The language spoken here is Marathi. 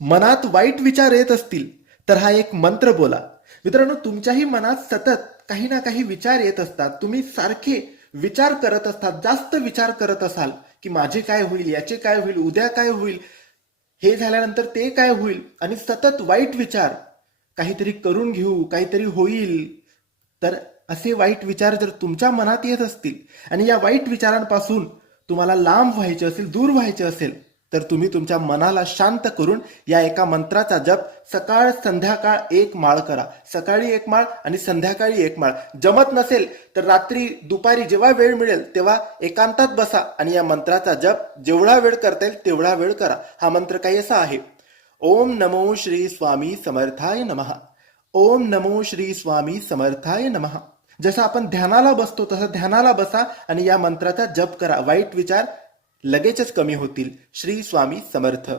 मनात वाईट विचार येत असतील तर हा एक मंत्र बोला. मित्रांनो, तुमच्याही मनात सतत काही ना काही विचार येत असतात. तुम्ही सारखे विचार करत असतात, जास्त विचार करत असाल की माझे काय होईल, याचे काय होईल, उद्या काय होईल, हे झाल्यानंतर ते काय होईल, आणि सतत वाईट विचार, काहीतरी करून घेऊ, काहीतरी होईल. तर असे वाईट विचार जर तुमच्या मनात येत असतील आणि या वाईट विचारांपासून तुम्हाला लांब व्हायचे असेल, दूर व्हायचे असेल, तर तुम्ही तुमच्या मनाला शांत करून या एका मंत्राचा जप सकाळ संध्याकाळ 1 माळ करा. सकाळी 1 माळ आणि संध्याकाळी 1 माळ. जमत नसेल तर रात्री दुपारी जेव्हा वेळ मिळेल तेव्हा एकांतात बसा आणि या मंत्राचा जप जेवढा वेळ करता येईल तेवढा वेळ करा. हा मंत्र काही असा आहे: ओम नमो श्री स्वामी समर्थाय नमः. ओम नमो श्री स्वामी समर्थाय नमः. जसं आपण ध्यानाला बसतो तसं ध्यानाला बसा आणि या मंत्राचा जप करा. वाईट विचार लगेचच कमी होतील. श्री स्वामी समर्थ.